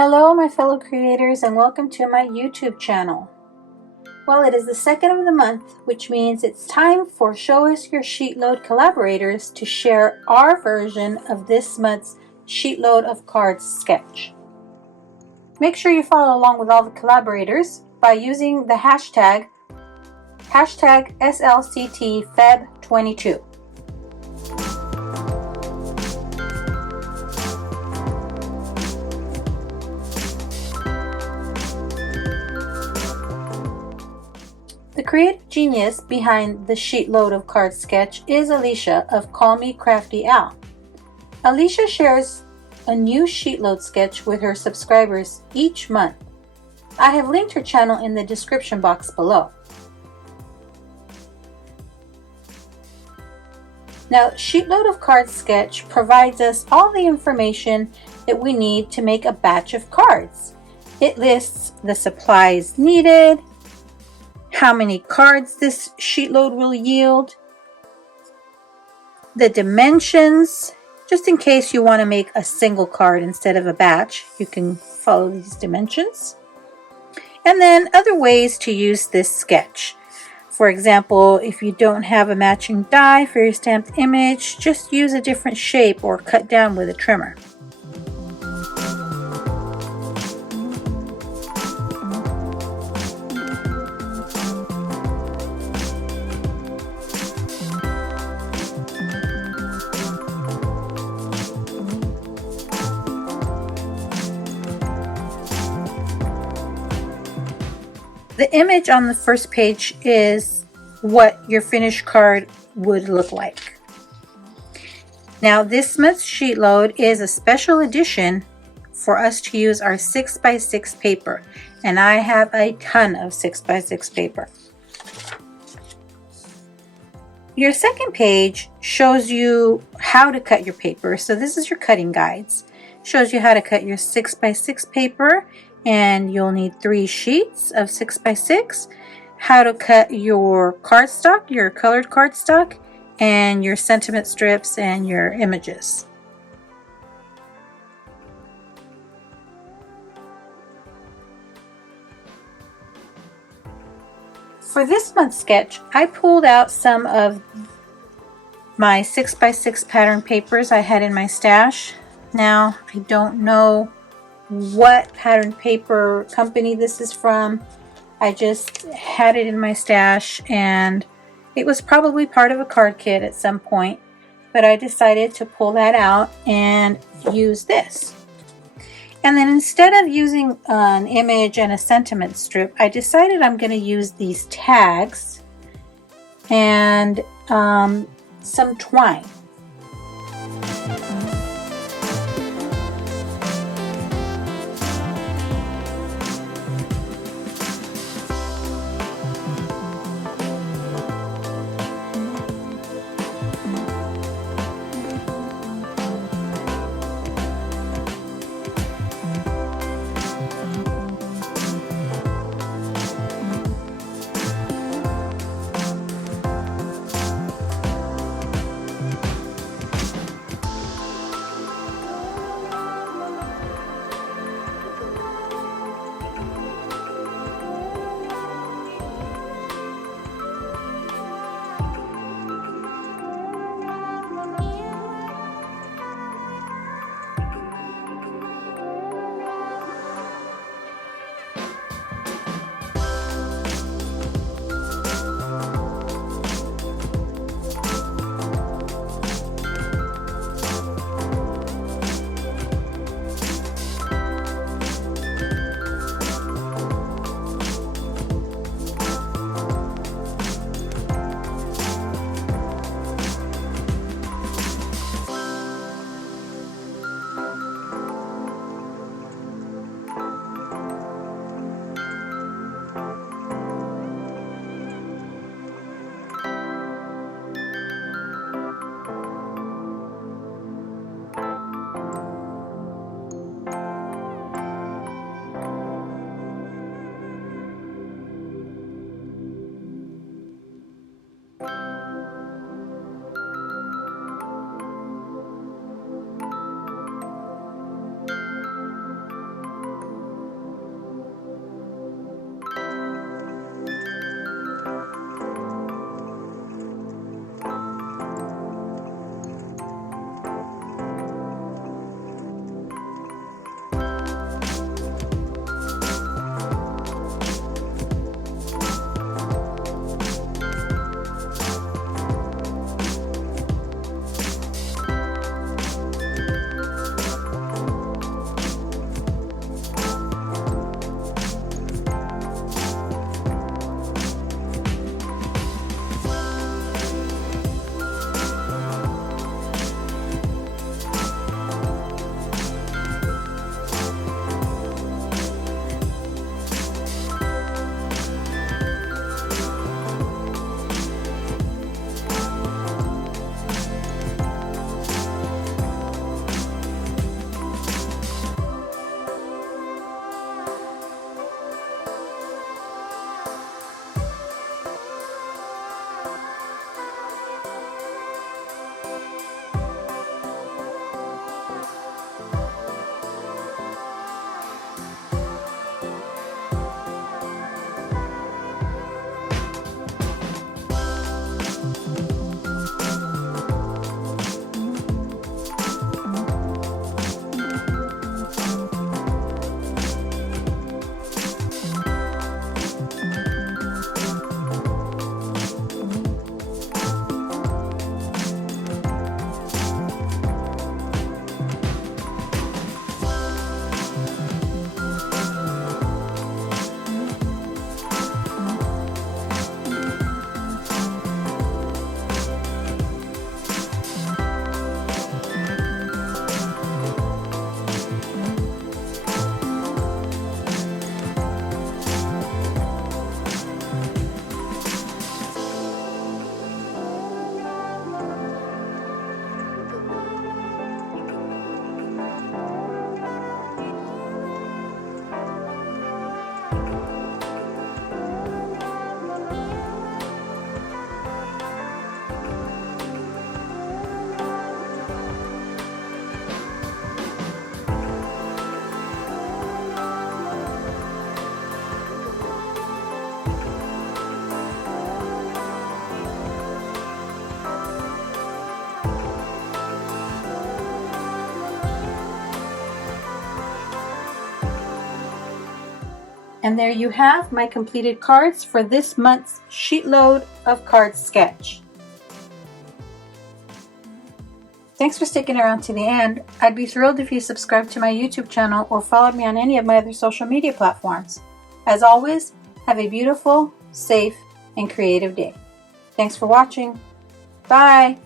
Hello my fellow creators and welcome to my YouTube channel. Well, it is the second of the month, which means it's time for Show Us Your SheetLoad collaborators to share our version of this month's SheetLoad of Cards sketch. Make sure you follow along with all the collaborators by using the hashtag SLCTFeb22. The creative genius behind the SheetLoad of Cards sketch is Alicia of Call Me Crafty Al. Alicia shares a new SheetLoad sketch with her subscribers each month. I have linked her channel in the description box below. Now, SheetLoad of Cards sketch provides us all the information that we need to make a batch of cards. It lists the supplies needed, how many cards this sheet load will yield, the dimensions, just in case you want to make a single card instead of a batch, you can follow these dimensions. And then other ways to use this sketch. For example, if you don't have a matching die for your stamped image, just use a different shape or cut down with a trimmer. The image on the first page is what your finished card would look like. Now, this month's sheet load is a special edition for us to use our 6x6 paper, and I have a ton of 6x6 paper. Your second page shows you how to cut your paper. So this is your cutting guides. Shows you how to cut your 6x6 paper, and you'll need 3 sheets of 6x6, how to cut your cardstock, your colored cardstock, and your sentiment strips and your images. For this month's sketch, I pulled out some of my 6x6 pattern papers I had in my stash. Now, I don't know what pattern paper company this is from. I just had it in my stash and it was probably part of a card kit at some point, but I decided to pull that out and use this. And then instead of using an image and a sentiment strip, I decided I'm going to use these tags and some twine. And there you have my completed cards for this month's Sheetload of Cards sketch. Thanks for sticking around to the end. I'd be thrilled if you subscribed to my YouTube channel or followed me on any of my other social media platforms. As always, have a beautiful, safe, and creative day. Thanks for watching. Bye!